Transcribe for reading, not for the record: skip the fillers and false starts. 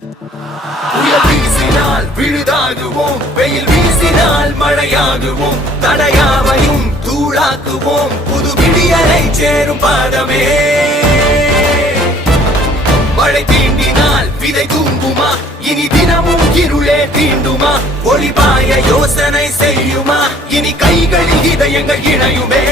புயல் வீசினால் விழுதாகுவோம், வெயில் வீசினால் மழையாகுவோம், தடையாவையும் தூளாக்குவோம், புது விடியலை சேரும் பாதமே. மழை தீண்டினால் விதை தூங்குமா, இனி தினமும் இருளே தீண்டுமா, ஒளிபாய யோசனை செய்யுமா, இனி கைகளில் இதயங்கள் இணையுமே.